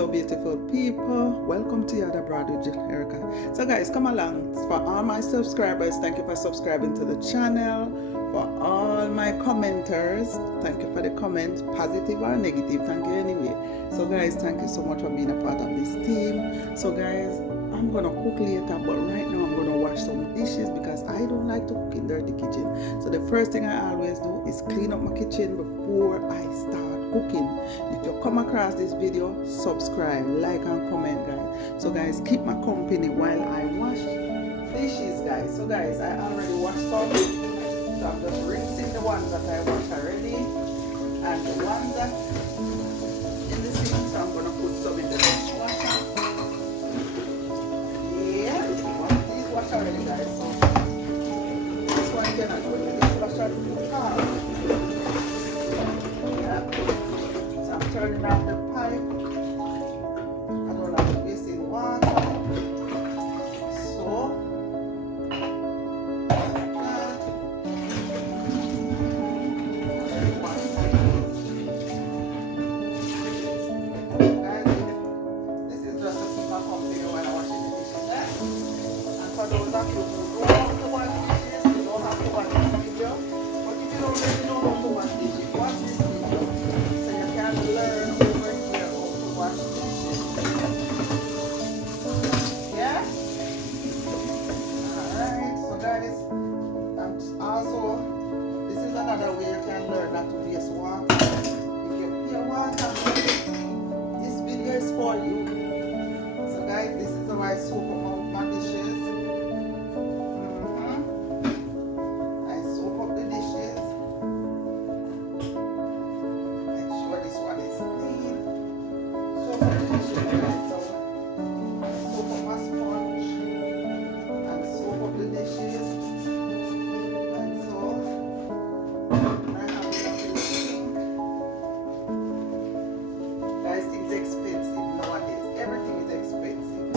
Hello beautiful people, welcome to Yada Brad with Erica. So guys, come along. For all my subscribers, thank you for subscribing to the channel. For all my commenters, thank you for the comments, positive or negative, thank you anyway. So guys, thank you so much for being a part of this team. So guys, I'm gonna cook later, but right now I'm gonna wash some dishes because I don't like to cook in dirty kitchen. So the first thing I always do is clean up my kitchen before I start cooking. If you come across this video, subscribe, like and comment guys. So guys, keep my company while I wash dishes guys. So guys, I already washed some, so I'm just rinsing the ones that I washed already and the ones that in the sink. So I'm gonna put some in the dishwasher. Yeah, these wash already guys. So this one cannot go in the dishwasher too hard. Turning off the pipe. I don't have to waste in water. So guys, this is just to keep my company when I wash the dishes. And for those of you who don't have to wash dishes, you don't have to watch this video. But if you don't really know how to wash dishes, watch this video so you can learn over here how to wash dishes. Yeah? Alright, so guys, also this is another way you can learn not to waste water. If you pure water, this video is for you. So guys, this is how I soak up my dishes. I soak up the dishes. Make sure this one is clean. Soak up the dishes guys. So soak up my sponge and soak up the dishes. And so I have it up in the sink. Guys, things expensive nowadays. Everything is expensive.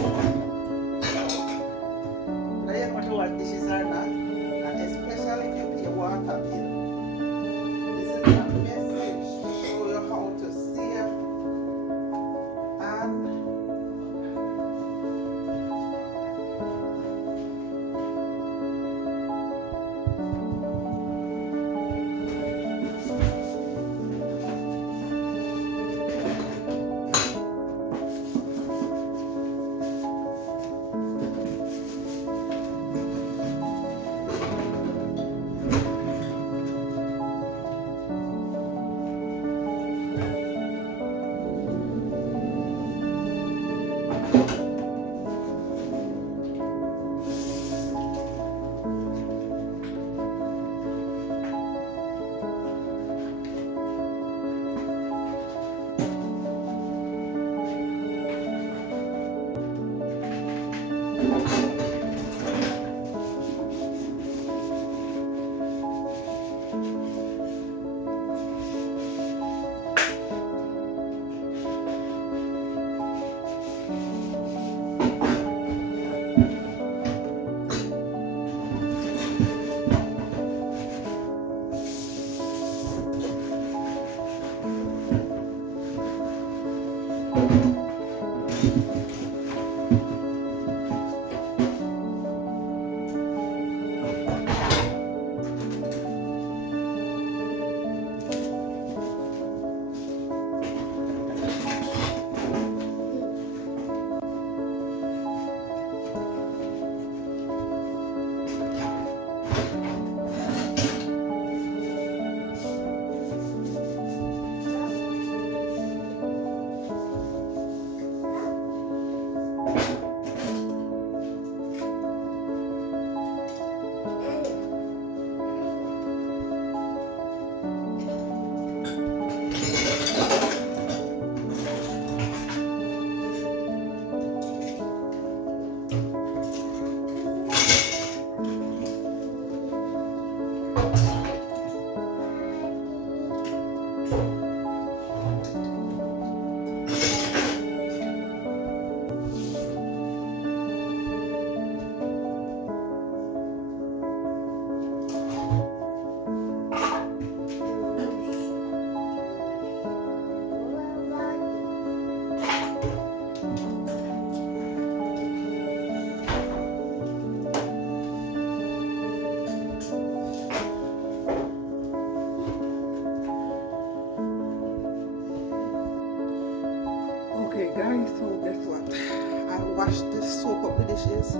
Okay guys, so guess what? I washed the soap up the dishes. So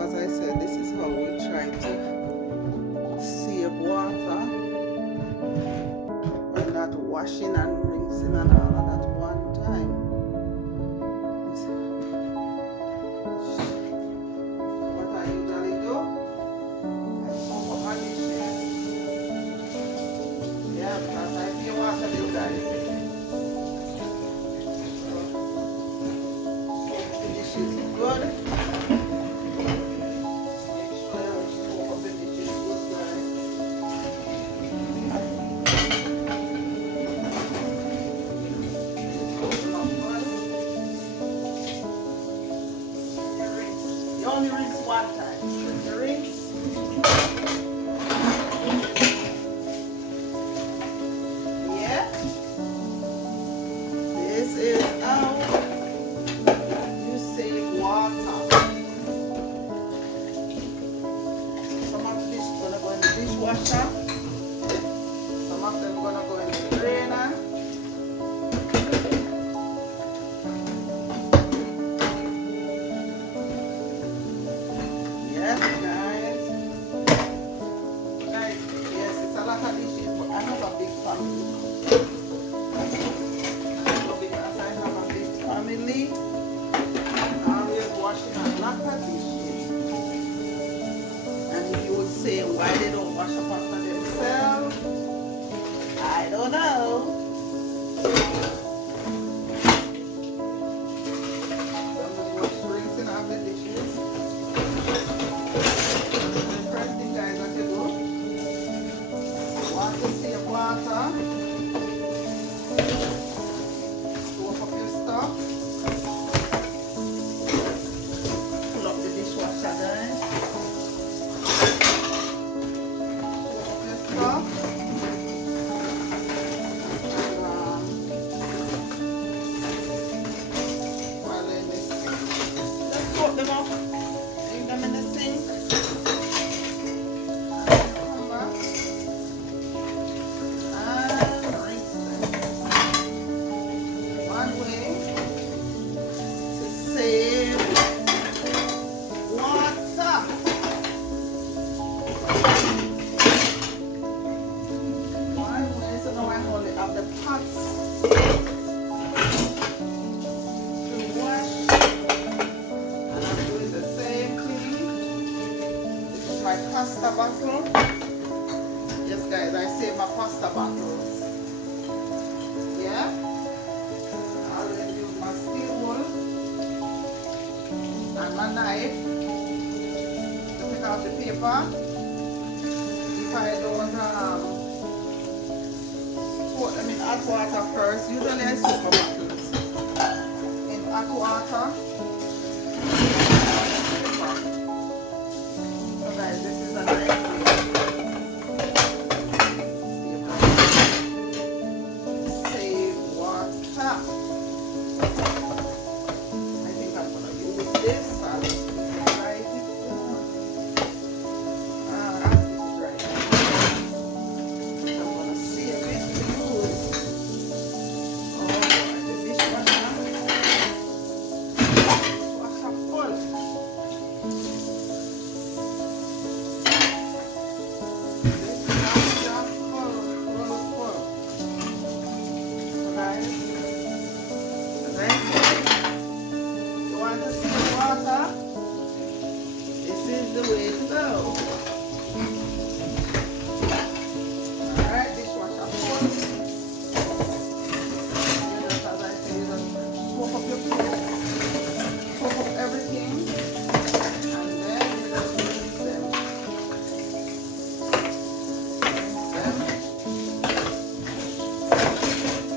as I said, this is how we try to save water. We're not washing and rinsing and all of that one time. What I usually do, I soak up my dishes. Yeah, because I feel water bill guys. She's good. Make sure you soak up the dishes good, guys. Open up good. You only rinse one time. You rinse. Yeah. This is how save water. Some of this gonna go in the dishwasher. Some of them gonna go in the drainer. Yes, guys. Guys, yes, it's a lot of dishes, but I have a big family. Because I have a big family. Washing a lot of dishes. And if you would say why they don't wash up after themselves, I don't know. So I'm just rinsing off the dishes. The first thing guys that you do, want to save water, soak up your stuff. Them off, leave them in the sink. Come back and rinse them. One way to save water. One way, so now I only have the pots to wash. My pasta bottle. Yes guys, I save my pasta bottles. Yeah. I always use my steel wool and my knife to pick out the paper. If I don't put them in hot water first, usually I soak my bottles in hot water. Guys, this is a nice way to save water. I think I'm going to use this. I'll just dry it. This is dry. I'm going to save it to use. Oh, the dishwasher. Dishwasher full. This is the way to go. Alright, dishwasher full. Just as I say, just soak up your plate, soak up everything, and then you just rinse them.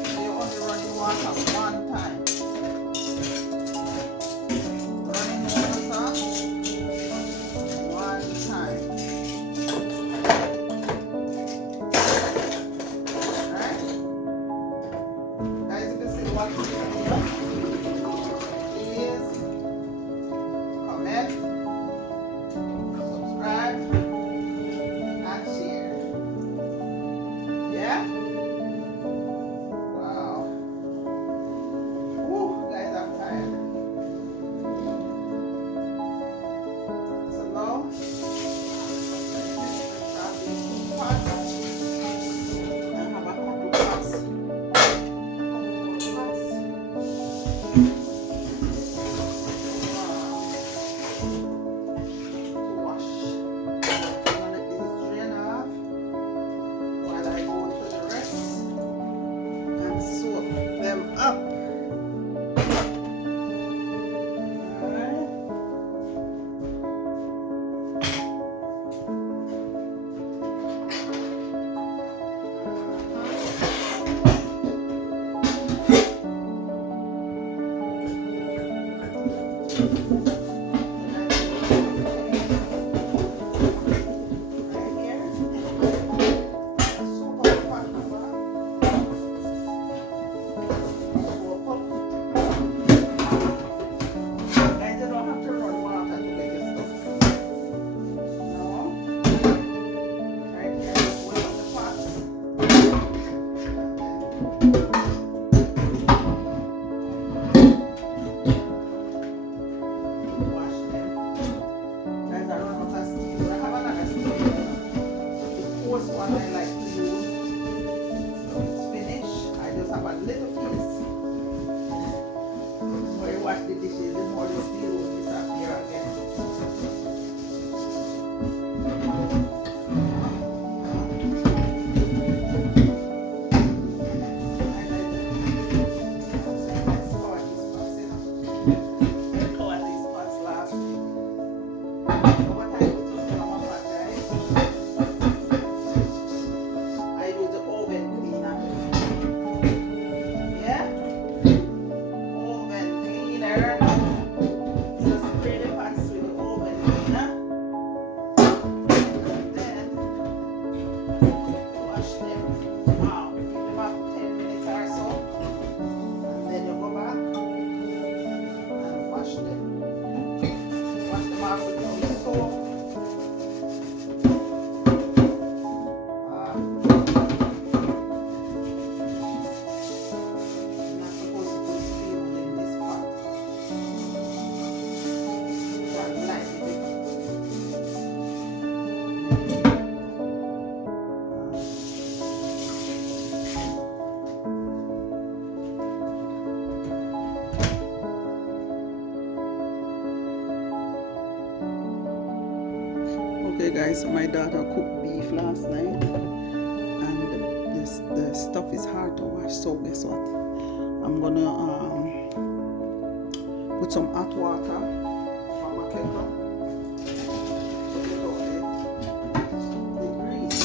So you're only running water one time. Running water one time. Wash. I'm gonna let these drain off while I go to the rest and soak them up. Alright. Wash the dishes, the more the steel will disappear again. Okay guys, so my daughter cooked beef last night and the stuff is hard to wash, so guess what? I'm gonna put some hot water from a kettle to get out the grease.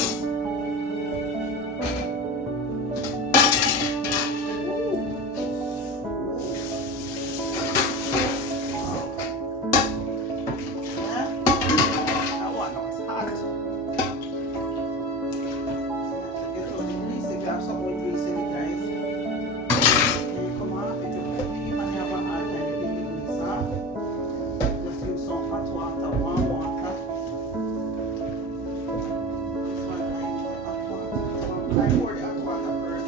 I poured hot water first.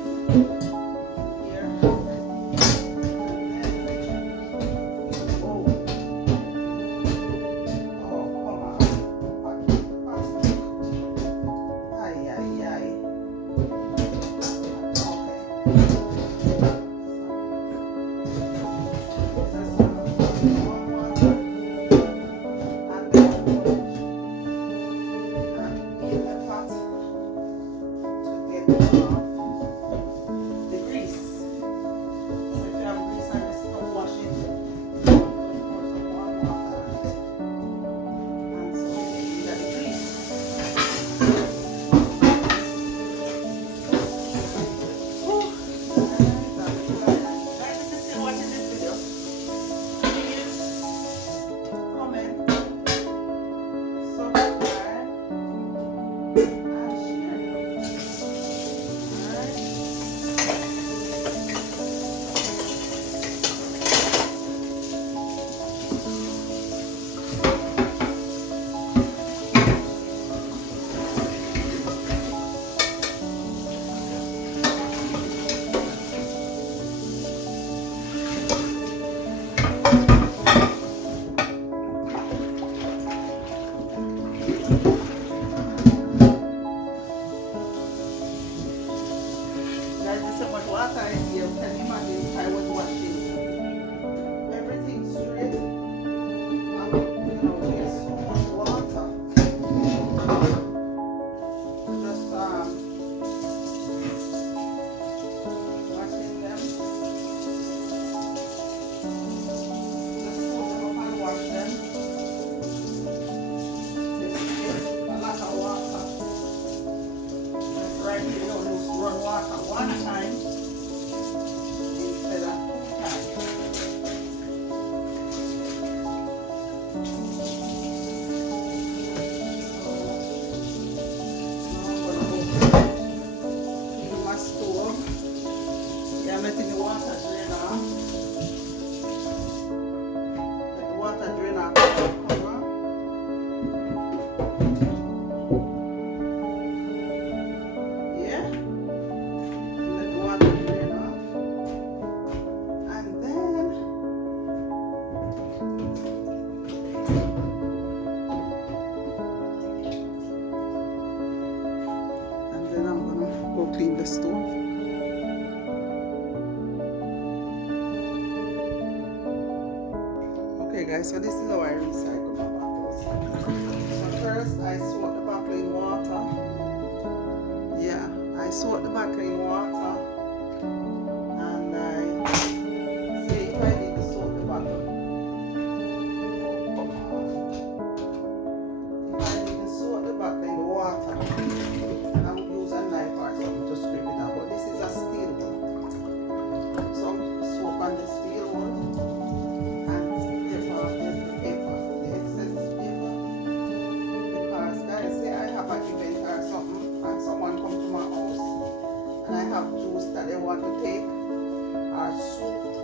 Here. And then, oh, come on. Hot stick. Ay. Okay. That's warm water. And then in the pot. The grease. So if you have grease on the stove, wash it. Pour some warm water and so in the grease. Guys, if you're still watching this video, Okay guys, so this is how I recycle my bottles. So first I soak the bottle in water. Yeah, I soak the bottle in water, and I say if I need to soak the bottle. If I need to soak the bottle in the water, I would use a knife or something to scrape it out. But this is a steel one. Some soap on the steel one. Someone come to my house and I have juice that they want to take or soup,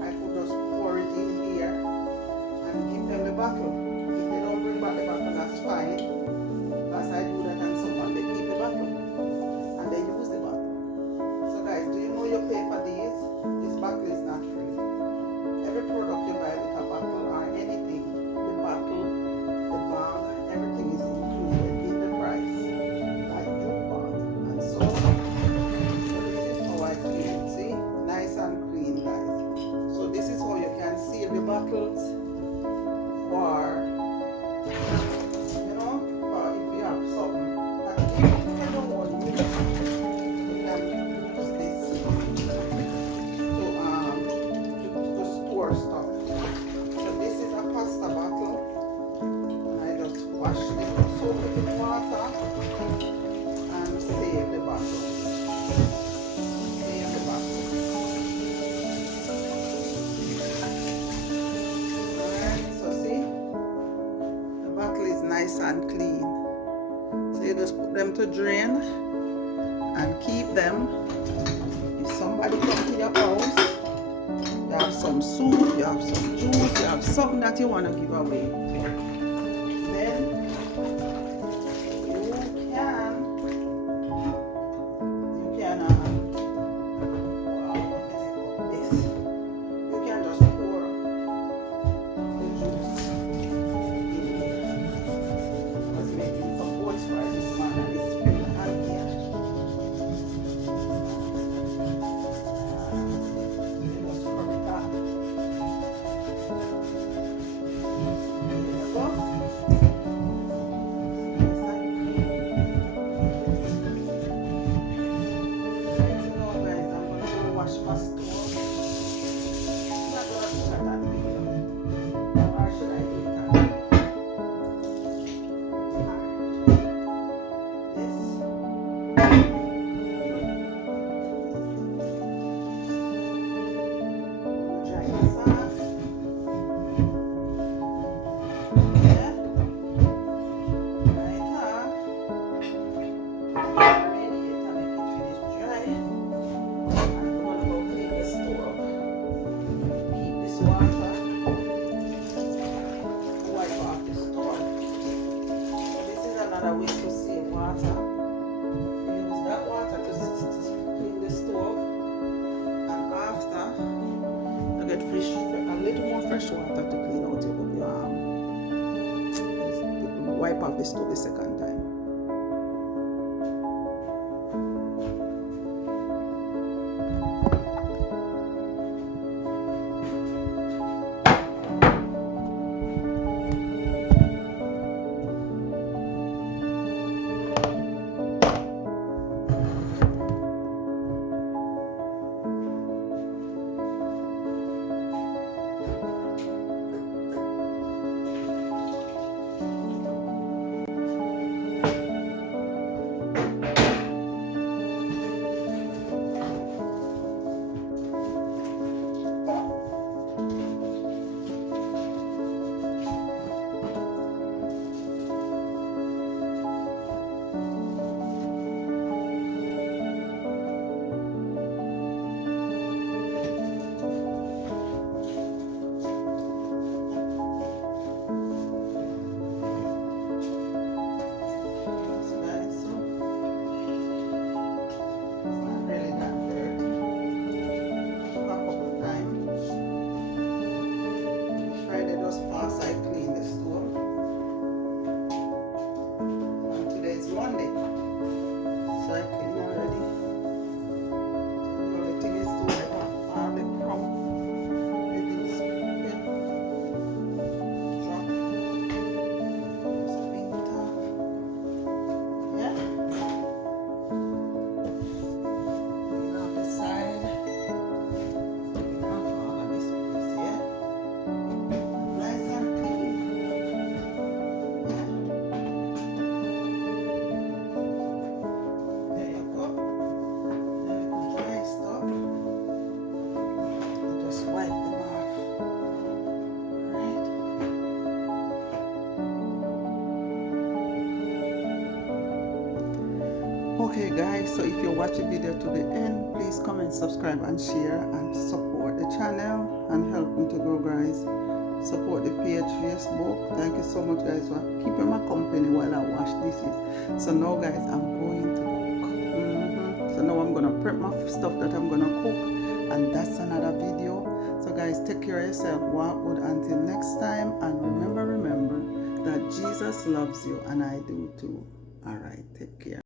I could just pour it in here and give them the bottle. If they don't bring back the bottle, that's fine. Plus I do that and someone they keep the bottle and they use the bottle. So guys, do you know you pay for these? This bottle is not free. Every product you buy with a bottle or anything, the bottle, the bag, everything is included in the price. So this is how you can save your bottles for, you know, for if you have something that you don't want to use, you can use this to store stuff. So this is a pasta bottle, and I just wash it, soak it in water, and save the bottle. Nice and clean. So you just put them to drain and keep them. If somebody comes to your house, you have some soup, you have some juice, you have something that you want to give away. Then you can this. You can just pour the juice. Another way to save water. You use that water to clean the stove, and after you get a little more fresh water to clean out your wipe off the stove the second time. Okay guys, so if you watch the video to the end, please comment, subscribe and share and support the channel and help me to grow, guys. Support the page, Facebook. Thank you so much guys for keeping my company while I wash dishes. So now guys, I'm going to cook. So now I'm gonna prep my stuff that I'm gonna cook, and that's another video. So guys, take care of yourself, walk good until next time, and remember that Jesus loves you and I do too. All right, take care.